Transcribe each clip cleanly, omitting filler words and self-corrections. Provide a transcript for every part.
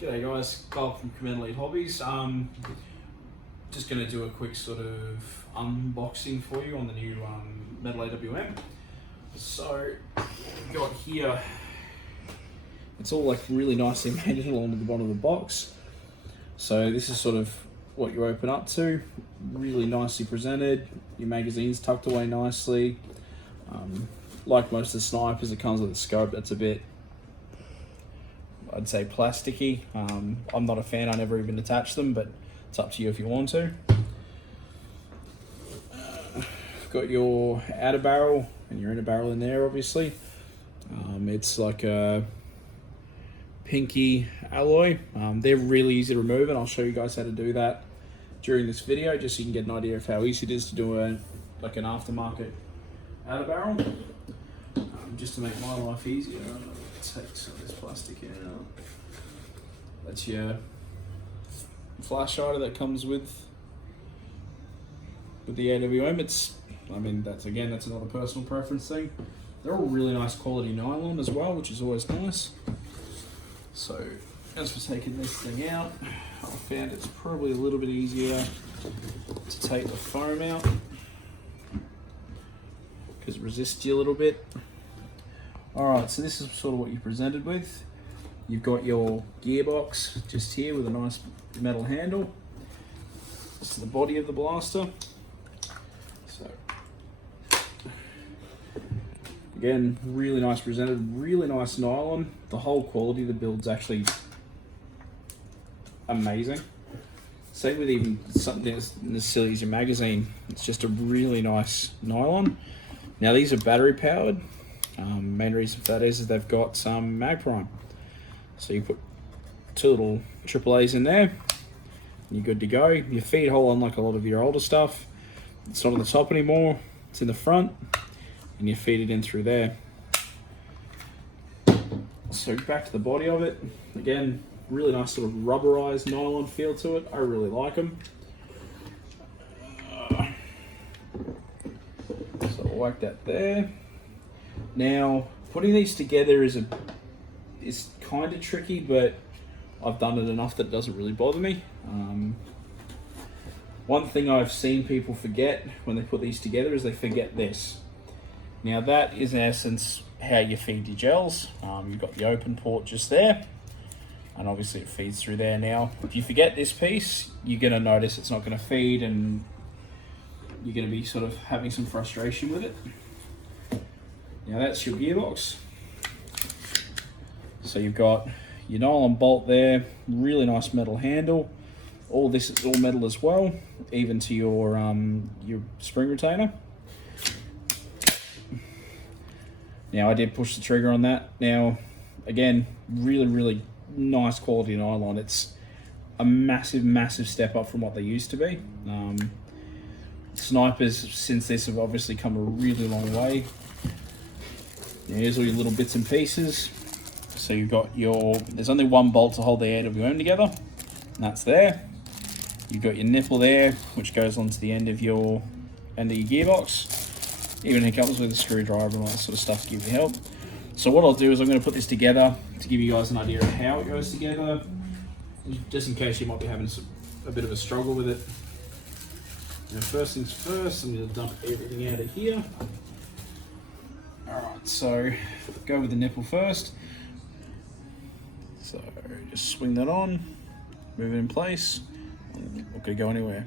G'day guys, Kyle from Chrono Hobbies. Just going to do a quick sort of unboxing for you on the new metal AWM. So, we've got here, it's all like really nicely made along the bottom of the box. So this is sort of what you open up to, really nicely presented. Your magazine's tucked away nicely. Like most of the snipers, it comes with a scope that's a bit, I'd say, plasticky. I'm not a fan, I never even attach them, but it's up to you if you want to. Got your outer barrel and your inner barrel in there, obviously. It's like a pinky alloy. They're really easy to remove, and I'll show you guys how to do that during this video, just so you can get an idea of how easy it is to do an aftermarket outer barrel. Just to make my life easier, I'm going to take some of this plastic out. That's your flash hider that comes with the AWM. That's another personal preference thing. They're all really nice quality nylon as well, which is always nice. So as for taking this thing out, I found it's probably a little bit easier to take the foam out because it resists you a little bit. Alright, so this is sort of what you're presented with. You've got your gearbox just here with a nice metal handle. This is the body of the blaster. So, again, really nice presented, really nice nylon. The whole quality of the build's actually amazing. Same with even something as silly as your magazine. It's just a really nice nylon. Now these are battery powered. Main reason for that is they've got some mag prime. So you put two little AAAs in there, and you're good to go. Your feed hole, unlike a lot of your older stuff, it's not on the top anymore, it's in the front, and you feed it in through there. So back to the body of it. Again, really nice sort of rubberized nylon feel to it. I really like them. So I'll whack that there. Now, putting these together is kind of tricky, but I've done it enough that it doesn't really bother me. One thing I've seen people forget when they put these together is they forget this. Now that is in essence how you feed your gels. You've got the open port just there, and obviously it feeds through there. Now, if you forget this piece, you're going to notice it's not going to feed, and you're going to be sort of having some frustration with it. Now that's your gearbox. So you've got your nylon bolt there, really nice metal handle. All this is all metal as well, even to your spring retainer. Now I did push the trigger on that. Now, again, really nice quality nylon. It's a massive step up from what they used to be. Snipers since this have obviously come a really long way. Now here's all your little bits and pieces. So you've got there's only one bolt to hold the AWM together, and that's there. You've got your nipple there, which goes onto the end of your gearbox. Even it comes with a screwdriver and all that sort of stuff to give you help. So what I'll do is I'm going to put this together to give you guys an idea of how it goes together, just in case you might be having a bit of a struggle with it. Now first things first, I'm going to dump everything out of here. Alright, so go with the nipple first. So just swing that on, move it in place, not going to go anywhere.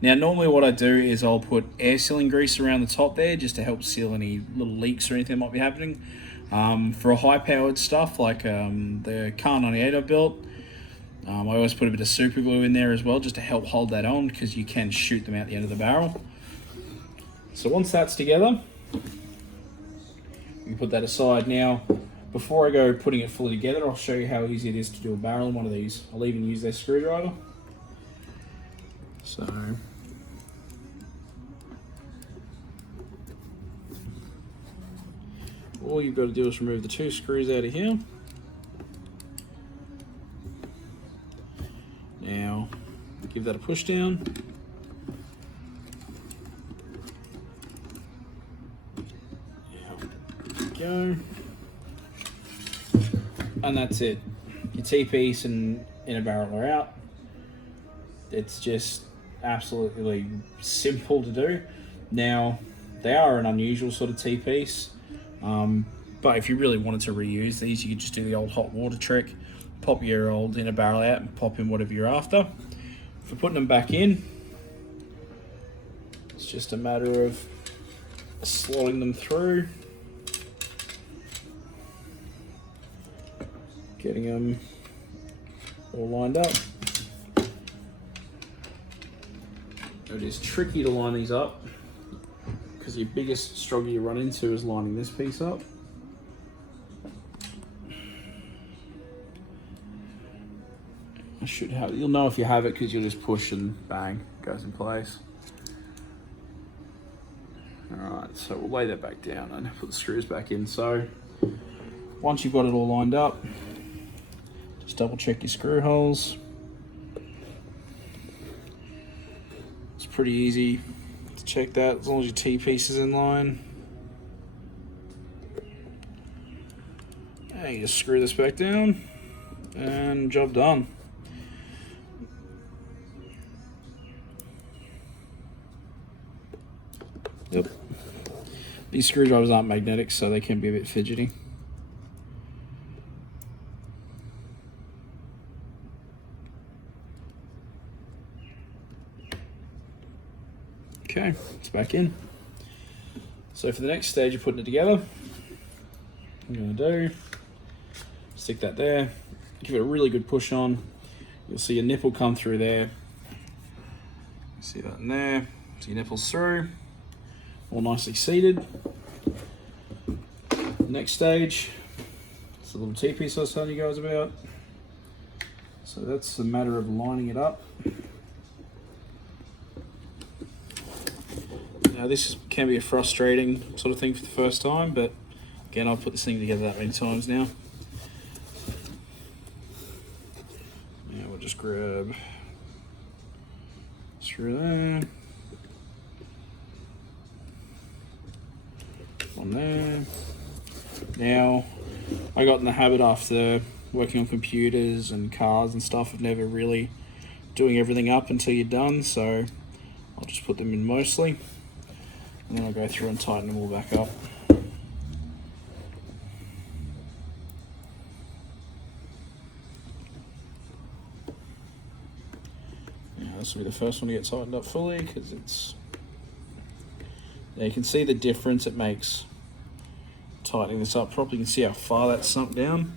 Now normally what I do is I'll put air sealing grease around the top there just to help seal any little leaks or anything that might be happening. For a high powered stuff like the Car 98 I've built, I always put a bit of super glue in there as well just to help hold that on, because you can shoot them out the end of the barrel. So once that's together, you put that aside. Now, before I go putting it fully together, I'll show you how easy it is to do a barrel in one of these. I'll even use their screwdriver. So, all you've got to do is remove the two screws out of here. Now, give that a push down. There we go. And that's it. You your T-piece and inner barrel are out. It's just absolutely simple to do. Now, they are an unusual sort of T-piece, but if you really wanted to reuse these, you could just do the old hot water trick, pop your old inner barrel out and pop in whatever you're after. For putting them back in, it's just a matter of slotting them through, getting them all lined up. It is tricky to line these up because your biggest struggle you run into is lining this piece up. I should have it. You'll know if you have it because you'll just push and bang, it goes in place. Alright, so we'll lay that back down and put the screws back in. So once you've got it all lined up, just double check your screw holes. It's pretty easy to check that as long as your T-piece is in line. And you just screw this back down and job done. Yep. These screwdrivers aren't magnetic, so they can be a bit fidgety. Okay, it's back in. So for the next stage of putting it together, I'm going to do, stick that there, give it a really good push on. You'll see a nipple come through there. See that in there. So your nipple's through, all nicely seated. Next stage, it's the little T-piece I was telling you guys about. So that's a matter of lining it up. Now this can be a frustrating sort of thing for the first time, but again, I've put this thing together that many times now. Now we'll just grab screw there, on there. Now, I got in the habit after working on computers and cars and stuff of never really doing everything up until you're done, so I'll just put them in mostly, and then I'll go through and tighten them all back up. Now, this will be the first one to get tightened up fully, because it's... Now you can see the difference it makes tightening this up properly. You can see how far that's sunk down.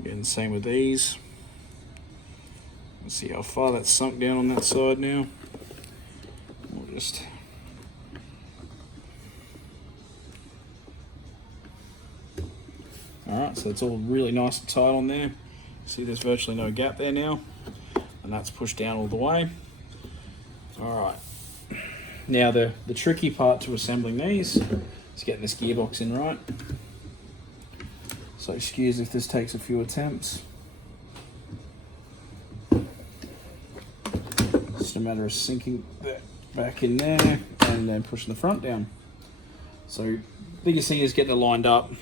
Again, same with these. You can see how far that's sunk down on that side now. We'll just... Alright, so it's all really nice and tight on there. See, there's virtually no gap there now, and that's pushed down all the way. Alright, now the tricky part to assembling these is getting this gearbox in right. So excuse if this takes a few attempts. Just a matter of sinking that back in there and then pushing the front down. So biggest thing is getting it lined up,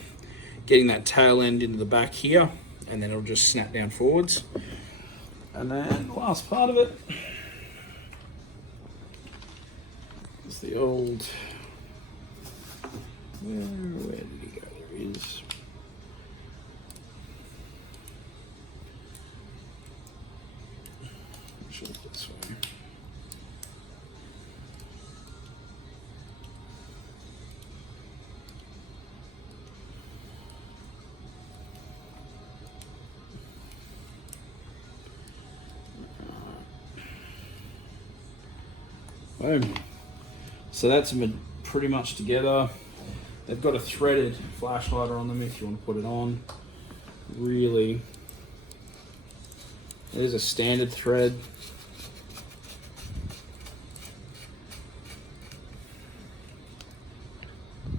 getting that tail end into the back here, and then it'll just snap down forwards. And then the last part of it is the old, where did he go? There he is. Should look this way. Boom. So that's pretty much together. They've got a threaded flashlighter on them if you want to put it on. Really, there's a standard thread.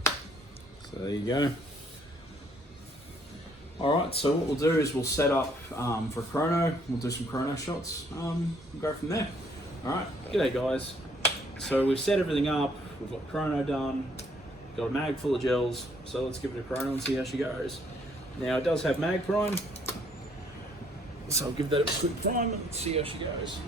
So there you go. Alright, so what we'll do is we'll set up for Chrono. We'll do some Chrono shots. We'll go from there. Alright, g'day guys. So we've set everything up, we've got Chrono done, got a mag full of gels, so let's give it a Chrono and see how she goes. Now it does have mag prime, so I'll give that a quick prime and see how she goes.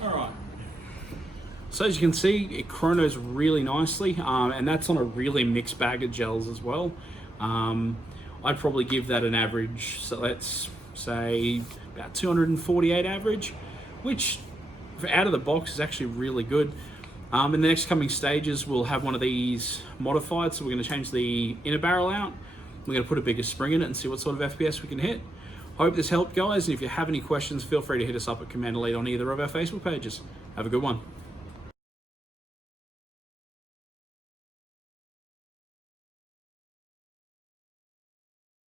Alright, so as you can see, it chronos really nicely, and that's on a really mixed bag of gels as well. I'd probably give that an average, so let's say about 248 average, which out of the box is actually really good. In the next coming stages, we'll have one of these modified, so we're going to change the inner barrel out. We're going to put a bigger spring in it and see what sort of FPS we can hit. Hope this helped, guys, and if you have any questions, feel free to hit us up at Command Elite on either of our Facebook pages. Have a good one.